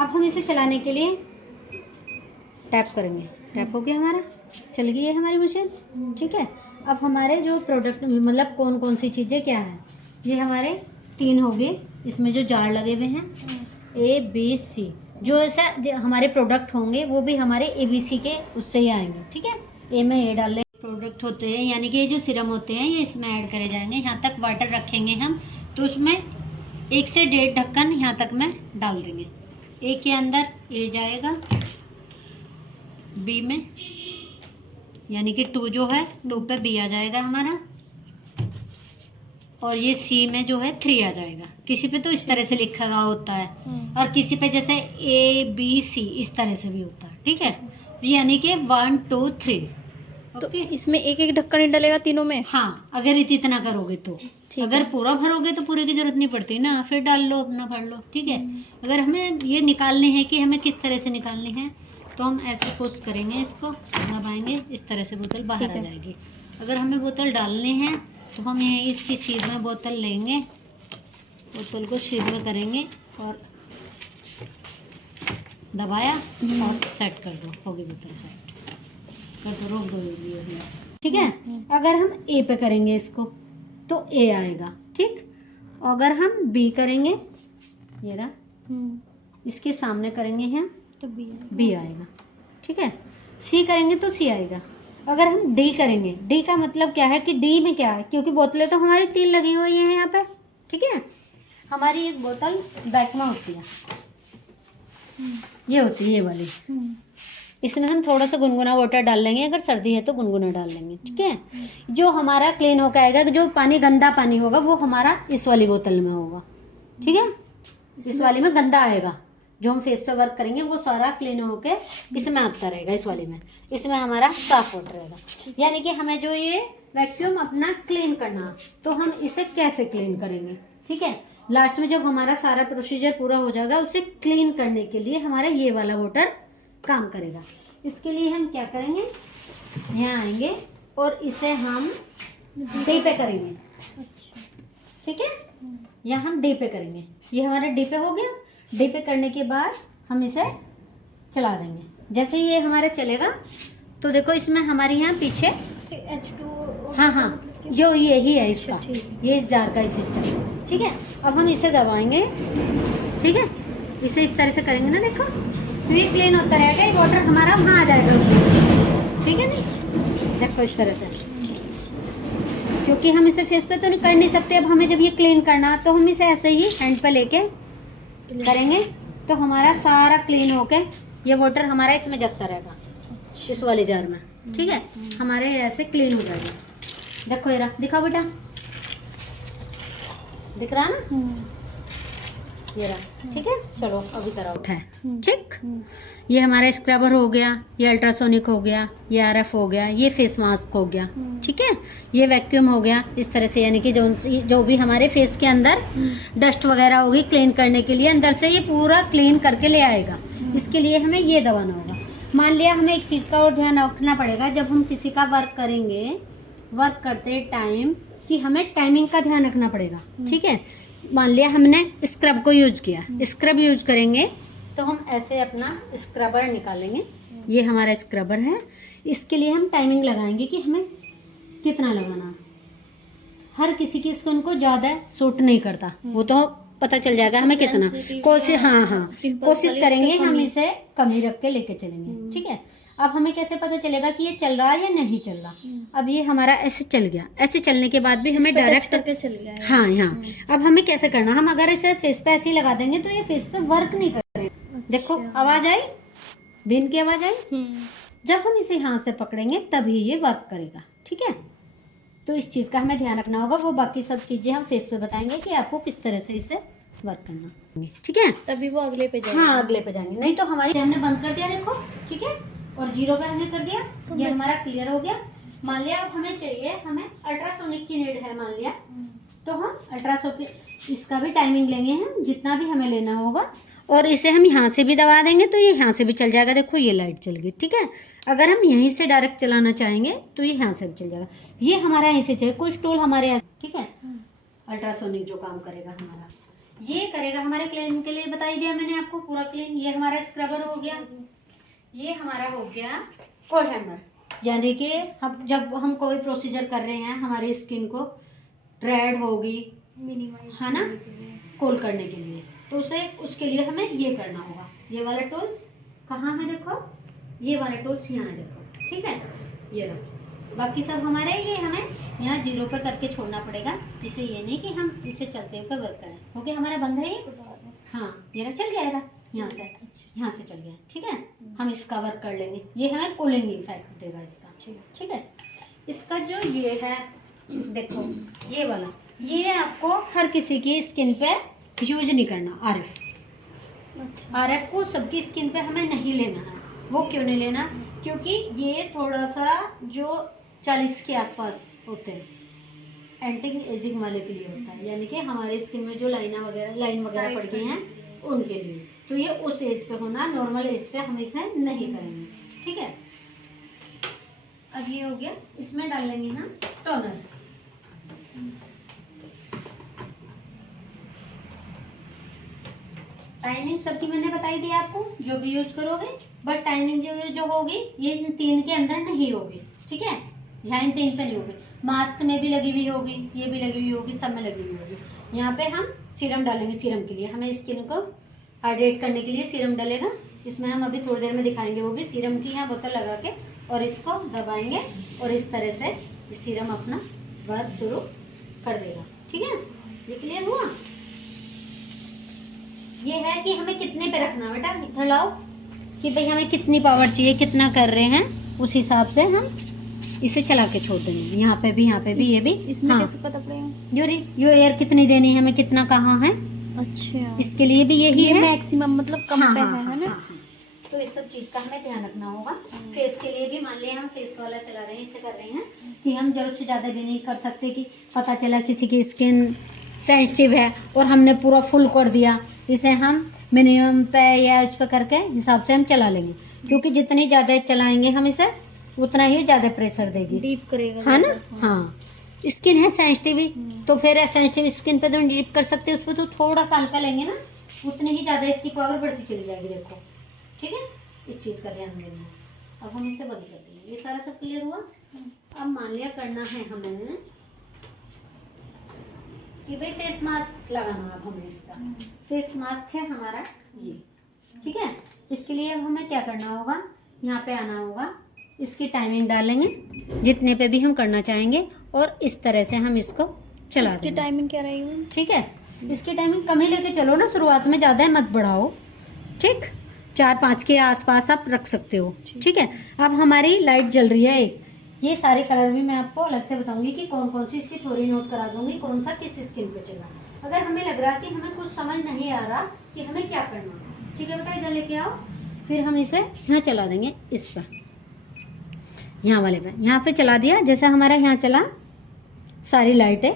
अब हम इसे चलाने के लिए टैप करेंगे। टैप हो गया हमारा, चल गई है हमारी मशीन। ठीक है, अब हमारे जो प्रोडक्ट मतलब कौन कौन सी चीज़ें क्या हैं, ये हमारे 3 हो गए। इसमें जो जार लगे हुए हैं ABC, जो ऐसा हमारे प्रोडक्ट होंगे वो भी हमारे ABC के उससे ही आएंगे। ठीक है, ए में ए डाल लें। प्रोडक्ट होते हैं यानी कि ये जो सीरम होते हैं ये इसमें ऐड करे जाएंगे। यहाँ तक वाटर रखेंगे हम, तो उसमें 1 से 1.5 ढक्कन यहाँ तक में डाल देंगे। ए के अंदर ए जाएगा, बी में यानी कि 2 जो है 2 पे बी आ जाएगा हमारा, और ये सी में जो है 3 आ जाएगा। किसी पे तो इस तरह से लिखा हुआ होता है और किसी पे जैसे ABC इस तरह से भी होता है। ठीक है, यानी कि 1 2 3। तो इसमें एक एक ढक्कन नहीं डलेगा तीनों में? हाँ, अगर इतना करोगे तो। अगर पूरा भरोगे तो पूरे की जरूरत नहीं पड़ती ना, फिर डाल लो अपना भर लो। ठीक है, अगर हमें ये निकालने हैं कि हमें किस तरह से निकालनी है, तो हम ऐसे पुश करेंगे, इसको दबाएंगे, इस तरह से बोतल बाहर आ जाएगी। अगर हमें बोतल डालनी है तो हम ये इसकी सीध में बोतल लेंगे, बोतल को सीध में करेंगे और दबाया और सेट कर दो, होगी बोतल सेट कर दो, रोक दो ये। ठीक है, अगर हम ए पे करेंगे इसको तो ए आएगा। ठीक, अगर हम बी करेंगे, ये रहा, इसके सामने करेंगे हम तो बी आएगा। ठीक है, सी करेंगे तो सी आएगा। अगर हम डी करेंगे, डी का मतलब क्या है कि डी में क्या है, क्योंकि बोतलें तो हमारी 3 लगी हुई हैं यहाँ पे। ठीक है, हमारी एक बोतल बैक में होती है, ये होती है ये वाली। इसमें हम थोड़ा सा गुनगुना वाटर डाल लेंगे, अगर सर्दी है तो गुनगुना डाल लेंगे। ठीक है, जो हमारा क्लीन होकर आएगा, जो पानी गंदा पानी होगा वो हमारा इस वाली बोतल में होगा। ठीक है, इस वाली में गंदा आएगा, जो हम फेस पे वर्क करेंगे वो सारा क्लीन होके इसमें आता रहेगा, इस वाले में। इसमें हमारा साफ वाटर रहेगा। यानी कि हमें जो ये वैक्यूम अपना क्लीन करना, तो हम इसे कैसे क्लीन करेंगे। ठीक है, लास्ट में जब हमारा सारा प्रोसीजर पूरा हो जाएगा, उसे क्लीन करने के लिए हमारा ये वाला वाटर काम करेगा। इसके लिए हम क्या करेंगे, यहाँ आएंगे और इसे हम डी पे करेंगे। ठीक है, यहाँ हम डी पे करेंगे, ये हमारा डी पे हो गया। डी पे करने के बाद हम इसे चला देंगे। जैसे ही ये हमारा चलेगा तो देखो इसमें हमारे यहाँ पीछे H2O, हाँ, जो यही है इसका, ये इस जार का सिस्टम। ठीक है, अब हम इसे दबाएंगे। ठीक है, इसे इस तरह से करेंगे ना, देखो तो ये क्लीन होता रहेगा, ये वाटर हमारा वहाँ आ जाएगा उसमें। ठीक है नहीं, देखो इस तरह से, क्योंकि हम इसे फेस पे तो कर नहीं सकते। अब हमें जब ये क्लीन करना, तो हम इसे ऐसे ही हैंड पे लेके करेंगे, तो हमारा सारा क्लीन होके ये वाटर हमारा इसमें जाता रहेगा, इस वाले जार में। ठीक है, हमारे ऐसे क्लीन हो जाएगा। देखो ये रहा, दिखाओ बेटा, दिख रहा ना, ये रहा। ठीक है, चलो अभी तरह उठा है। ठीक, ये हमारा स्क्रबर हो गया, ये अल्ट्रासोनिक हो गया, ये RF हो गया, ये फेस मास्क हो गया। ठीक है, ये वैक्यूम हो गया इस तरह से, यानी कि जो भी हमारे फेस के अंदर डस्ट वगैरह होगी क्लीन करने के लिए, अंदर से ये पूरा क्लीन करके ले आएगा। इसके लिए हमें ये दबाना होगा। मान लिया हमें एक चीज़ का और ध्यान रखना पड़ेगा, जब हम किसी का वर्क करेंगे, वर्क करते टाइम कि हमें टाइमिंग का ध्यान रखना पड़ेगा। ठीक है, मान लिया हमने स्क्रब को यूज किया, स्क्रब यूज करेंगे तो हम ऐसे अपना स्क्रबर निकालेंगे, ये हमारा स्क्रबर है। इसके लिए हम टाइमिंग लगाएंगे कि हमें कितना लगाना। हर किसी की स्किन को ज़्यादा सूट नहीं करता, वो तो पता चल जाएगा हमें कितना। कोशिश, हाँ, कोशिश करेंगे हम इसे कमी रख के लेके चलेंगे। ठीक है, अब हमें कैसे पता चलेगा कि ये चल रहा है या नहीं चल रहा। अब ये हमारा ऐसे चल गया, ऐसे चलने के बाद भी हमें डायरेक्ट करके चल गया। हाँ, यहाँ अब हमें कैसे करना, हम अगर इसे फेस पे ऐसे ही लगा देंगे तो ये फेस पे वर्क नहीं करेगा। देखो आवाज आई, बीन की आवाज आई। जब हम इसे हाथ से पकड़ेंगे तभी ये वर्क करेगा। ठीक है, तो इस चीज़ का हमें ध्यान रखना होगा। वो बाकी सब चीज़ें हम फेस पे बताएंगे कि आपको किस तरह से इसे वर्क करना। ठीक है, तभी वो अगले पे जाएंगे। हाँ, अगले पे जाएंगे, नहीं तो हमारी हमने बंद कर दिया, देखो। ठीक है, और 0 पे हमने कर दिया, तो ये हमारा क्लियर हो गया। मान लिया अब हमें चाहिए, हमें अल्ट्रासोनिक की नीड है मान लिया, तो हम अल्ट्रासोनिक इसका भी टाइमिंग लेंगे हम, जितना भी हमें लेना होगा, और इसे हम यहाँ से भी दबा देंगे तो ये यहाँ से भी चल जाएगा। देखो ये लाइट चल गई। ठीक है, अगर हम यहीं से डायरेक्ट चलाना चाहेंगे तो ये यहाँ से भी चल जाएगा। ये हमारा यहीं से चाहिए, कुछ टूल हमारे यहाँ। ठीक है, अल्ट्रासोनिक जो काम करेगा हमारा, ये करेगा हमारे क्लीन के लिए, बता ही दिया मैंने आपको पूरा क्लीन। ये हमारा स्क्रबर हो गया, ये हमारा हो गया कोल्ड हैमर, यानी कि हम जब हम कोई प्रोसीजर कर रहे हैं हमारी स्किन को रेड होगी मिनिमाइज है ना, कोल्ड करने के लिए, तो उसे उसके लिए हमें ये करना होगा। ये वाला टूल्स कहाँ है देखो, ये वाले टूल्स यहाँ है देखो, ठीक है, ये लो। बाकी सब हमारे ये हमें यहाँ 0 पे करके छोड़ना पड़ेगा, इसे ये नहीं कि हम इसे चलते हुए वर्क करें, क्योंकि हमारा बंद है ये। हाँ ये रहा, चल गया रहा, यहाँ से चल गया, ठीक है। हम इसका वर्क कर लेंगे, ये हमें कूलिंग इफेक्ट देगा इसका, ठीक है। इसका जो ये है देखो, ये वाला, ये आपको हर किसी की स्किन पे यूज नहीं करना। आरएफ को सबकी स्किन पे हमें नहीं लेना है। वो क्यों नहीं लेना, क्योंकि ये थोड़ा सा जो 40 के आसपास होते हैं एंटी एजिंग वाले के लिए होता है, यानी कि हमारे स्किन में जो लाइन वगैरह पड़ गई हैं उनके लिए। तो ये उस एज पे होना, नॉर्मल एज पे हम इसे नहीं करेंगे, ठीक है। अब ये हो गया, इसमें डाल लेंगे हम टोनर। टाइमिंग सबकी मैंने बताई दी आपको, जो भी यूज करोगे, बट टाइमिंग जो होगी ये 3 के अंदर नहीं होगी, ठीक है। यहाँ इन 3 पे नहीं होगी, मास्क में भी लगी हुई होगी, ये भी लगी हुई होगी, सब में लगी हुई होगी। यहाँ पे हम सीरम डालेंगे, सीरम के लिए हमें स्किन को हाइड्रेट करने के लिए सीरम डलेगा। इसमें हम अभी थोड़ी देर में दिखाएंगे, वो भी सीरम की यहाँ बोतल लगा के और इसको दबाएंगे और इस तरह से सीरम अपना वर्क शुरू कर देगा, ठीक है। ये क्लियर हुआ। ये है कि हमें कितने पे रखना है बेटा, इधर लाओ, कि भाई हमें कितनी पावर चाहिए, कितना कर रहे हैं, उस हिसाब से हम इसे चला के छोड़ देंगे। यहाँ पे भी ये भी। इसमें हाँ। कैसे पता पड़ेगा यो एयर कितनी देनी है हमें, कितना कहाँ है, अच्छा इसके लिए भी यही है मैक्सिमम, मतलब कम हाँ, पे हाँ, है ना। हाँ, हाँ। तो इस सब चीज का हमें ध्यान रखना होगा। फेस के लिए भी मान लिया हम फेस वाला चला रहे हैं, इससे कर रहे हैं कि हम जरूरत से ज्यादा भी नहीं कर सकते कि पता चला किसी की स्किन सेंसिटिव है और हमने पूरा फुल कर दिया। इसे हम मिनिमम पे या इस पे करके हिसाब से हम चला लेंगे, क्योंकि जितनी ज़्यादा चलाएंगे हम इसे उतना ही ज़्यादा प्रेशर देगी, डीप करेगा, है ना। हाँ, स्किन है सेंसिटिव, तो फिर सेंसिटिव स्किन पे तो डीप कर सकते हैं, उसको तो थोड़ा सा हल्का लेंगे ना, उतनी ही ज़्यादा इसकी पावर बढ़ती चली जाएगी, देखो, ठीक है। इस चीज़ का ध्यान देना। अब हम इसे बंद कर देंगे। ये सारा सब क्लियर हुआ। अब मान लिया करना है हमें कि भाई फेस मास्क लगाना। अब हमें इसका फेस मास्क है हमारा ये, ठीक है। इसके लिए अब हमें क्या करना होगा, यहाँ पे आना होगा, इसकी टाइमिंग डालेंगे जितने पे भी हम करना चाहेंगे और इस तरह से हम इसको चला इसकी देंगे। टाइमिंग क्या रहेगी, ठीक है। इसकी टाइमिंग कम ही लेके चलो ना, शुरुआत में ज़्यादा मत बढ़ाओ, ठीक। 4-5 के आसपास आप रख सकते हो, ठीक है। अब हमारी लाइट जल रही है एक, ये सारे कलर भी मैं आपको अलग से बताऊंगी कि कौन कौन सी इसकी थ्योरी नोट करा दूंगी, कौन सा किस स्किन पे चला। अगर हमें लग रहा है कि हमें कुछ समझ नहीं आ रहा कि हमें क्या करना है, ठीक है बेटा, इधर लेके आओ, फिर हम इसे यहाँ चला देंगे, इस पर, यहाँ वाले पे, यहाँ पे चला दिया। जैसे हमारा यहाँ चला, सारी लाइटें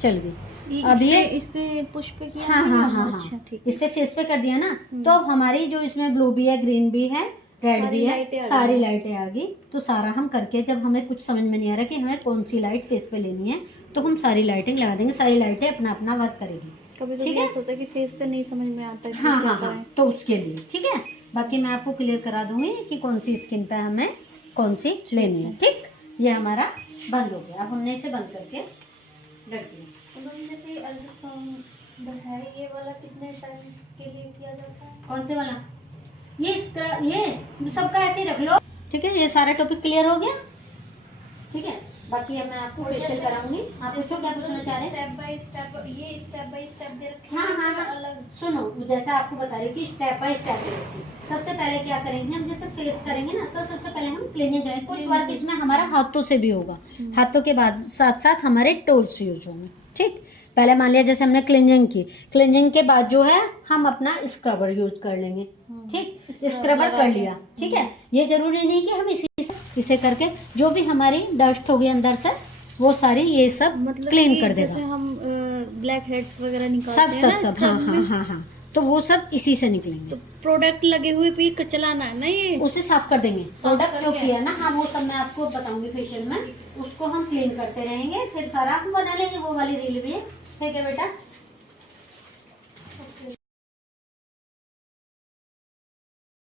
चल गई। अब ये इस पे पुश पे किया, हाँ, अच्छा ठीक, इस पे फेस पे कर दिया ना, तो अब हमारी जो इसमें ब्लू भी है, ग्रीन भी है, रेड भी है, सारी लाइटें आ गई। तो सारा हम करके जब हमें कुछ समझ में नहीं आ रहा कि हमें कौन सी लाइट फेस पे लेनी है, तो हम सारी लाइटिंग लगा देंगे, सारी लाइटें अपना अपना वर्क करेगी। कभी तो ऐसा होता है कि फेस पे नहीं समझ में आता है कि हाँ क्या हाँ करें। हाँ, तो उसके लिए ठीक है। बाकी मैं आपको क्लियर करा दूंगी कि कौन सी स्किन पे हमें कौन सी लेनी है, ठीक। ये हमारा बंद हो गया। अब हमने इसे बंद करके रख दिया। जैसे अल्ट्रासाउंड है, ये वाला कितने टाइम के लिए किया जाता है, कौन से वाला, ये सबका ऐसे ही रख लो, ठीक है। ये सारा टॉपिक क्लियर हो गया, ठीक है। बाकी अब मैं आपको फेशियल कराऊंगी। आप पूछो क्या पूछना चाह रहे हैं। स्टेप बाय स्टेप, ये स्टेप बाय स्टेप दे रखे हाँ हैं, हाँ हाँ, अलग। सुनो, जैसा आपको बता रही हूँ कि स्टेप बाय स्टेप देखिए। सबसे पहले क्या करेंगे हम, जैसे फेस करेंगे ना, तो सबसे पहले हम क्लीनिंग करेंगे। कुछ वर्क इसमें हमारा हाथों से भी होगा, हाथों के बाद साथ साथ हमारे टूल्स यूज होंगे, ठीक। पहले मान लिया जैसे हमने क्लीनिंग की, क्लीनिंग के बाद जो है हम अपना स्क्रबर यूज कर लेंगे, ठीक। स्क्रबर कर लिया, ठीक है। ये जरूरी नहीं कि हम इसे करके जो भी हमारी डस्ट होगी अंदर से वो सारी ये सब मतलब क्लीन कर देगा। जैसे हम ब्लैक हेड्स वगैरह निकालते हैं ना, सब हाँ हाँ हाँ हाँ, तो वो सब इसी से निकलेंगे। तो प्रोडक्ट लगे हुए भी चलाना है ना, ये उसे साफ कर देंगे। प्रोडक्ट जो किया ना, हाँ वो सब मैं आपको बताऊंगी फेशियल में, उसको हम क्लीन करते रहेंगे। फिर सारा हम बना लेंगे, वो वाली रील भी है, ठीक है बेटा।